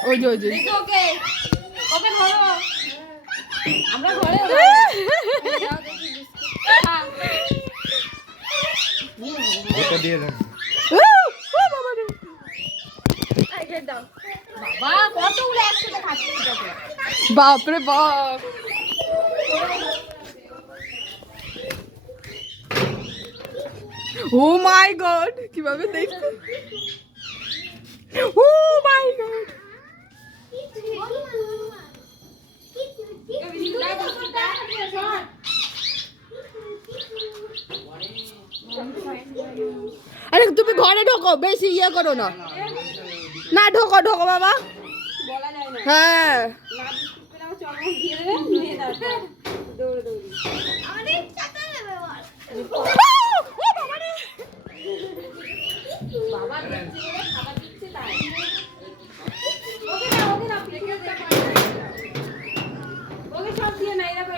ওই যে ওকে ওকে ধরো আমরা ঘরে এটা দিয়ে দেন বাবা কতগুলো একসাথে খাচ্ছি বাপরে বাপ ও মাই গড কিভাবে দেখছো ও মাই গড আরে তুমি ঘরে ঢোকো বেশি ইয়ে করো না না ঢোকো ঢোকো বাবা বলা যায় না হ্যাঁ না বিস্কুট পেলাম চমক দিয়ে দেবে নিয়ে দাও দৌড়ে দৌড়ি অনেক টাকা নেবে বাবা দিচ্ছে বলে খাবার দিচ্ছে তাই ওকে না প্লেটে দে ওকে সব দিয়ে নাই রাখো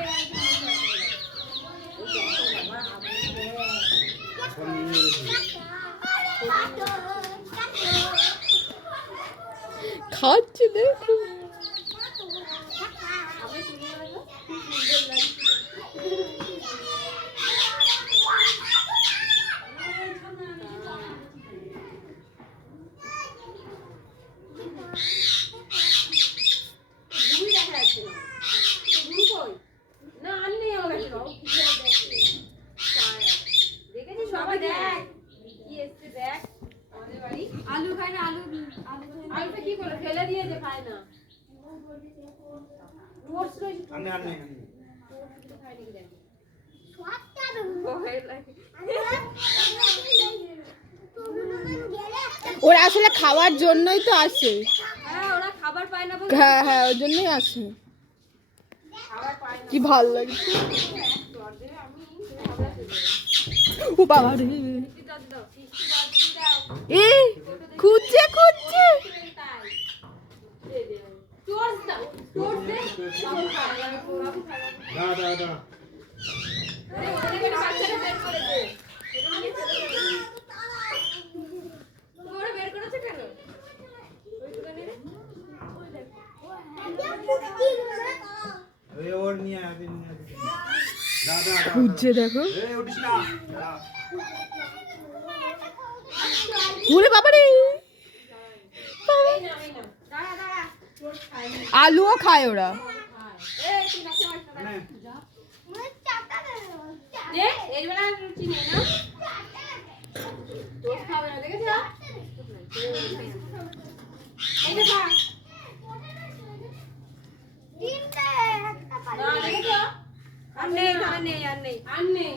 খাচ্ছে দেখো আলু খায় না আলুটা কি করে ফেলে দিয়েছে খায় না নোটস রয়েছে আনে ওরা আসলে খাওয়ার জন্যই তো আসে হ্যাঁ ওরা খাবার পায় না বলে হ্যাঁ হ্যাঁ ওর জন্যই আসে খাবার পায় না কি ভাল লাগে ও বাবা রে এ খুঁজছে খুঁজছে দা ওর নিয়ে আদিন দাদা খুঁজছে দেখো এই উঠিস না ওরে বাবা রে আলুও খায় ওরা আনে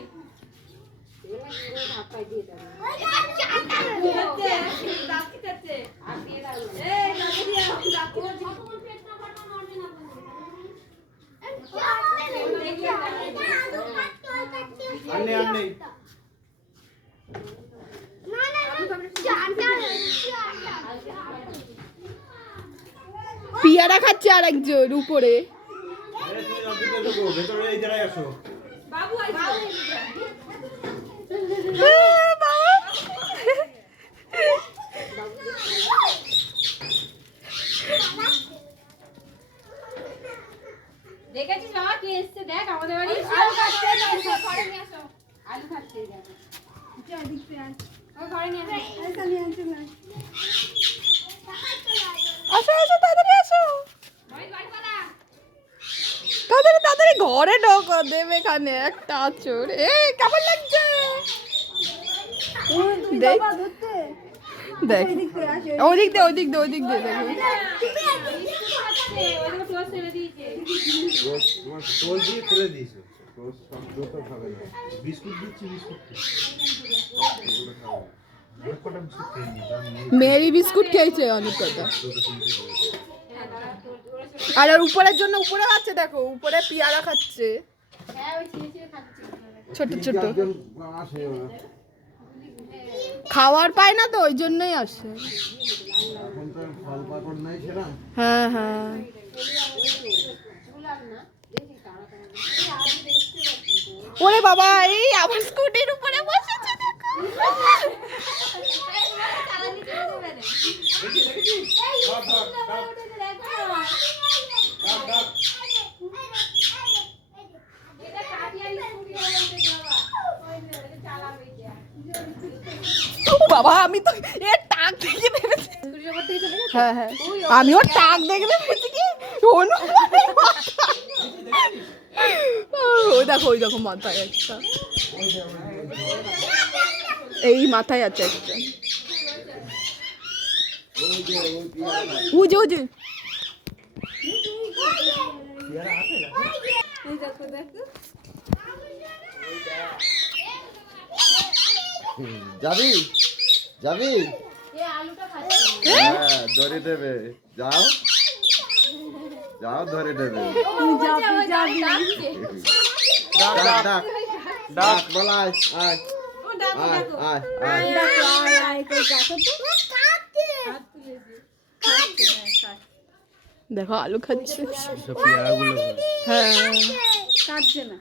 পিয়ারা খাচ্ছে আর একজন উপরে ভেতরে এই জায়গায় আসো বাবু দেখেছিস বাবা কে এসছে দেখ আমাদের বাড়ি আলু খাচ্ছে ঘরে নিয়ে আসো আলু খাচ্ছে ঘরে নিয়ে আসো আসো তাড়াতাড়ি আসো তাড়াতাড়ি ঘরে ঢোকো দেবে এখানে একটা আচর এ কেমন লাগছে দেখ দেখ ওদিক দিয়ে দেখো টোল দিয়ে ফেলে দিয়েছো সব দুটো খাবে না বিস্কুট দিচ্ছি বিস্কুট মেরি বিস্কুট খেয়েছে অনেক কথা আর ওর উপরের জন্য উপরে খাচ্ছে দেখো উপরে পিয়ারা খাচ্ছে ছোট ছোট খাওয়ার পায় না তো ওই জন্যই আসে হ্যাঁ হ্যাঁ ওরে বাবা এই আমার স্কুটির উপরে বসেছে দেখো বাবা আমি তো এর টাক দেখে ভেবেছি। তুই ওপর থেকে চলে গেছে হ্যাঁ হ্যাঁ আমি ওর টাক দেখে ভেবেছি কি হনুমানের মাথা। ওই দেখো মাথায় একটা, এই মাথায় আছে একটা। উজে এই দেখো দেখো যাবি যাবি হ্যাঁ ধরে দেবে যাও যাও ধরে দেবে ডাক ডাক ডাক বলাই আয় আয় আয় আয় দেখো আলু খাচ্ছে। সব পেয়ারাগুলো হ্যাঁ কাটছে না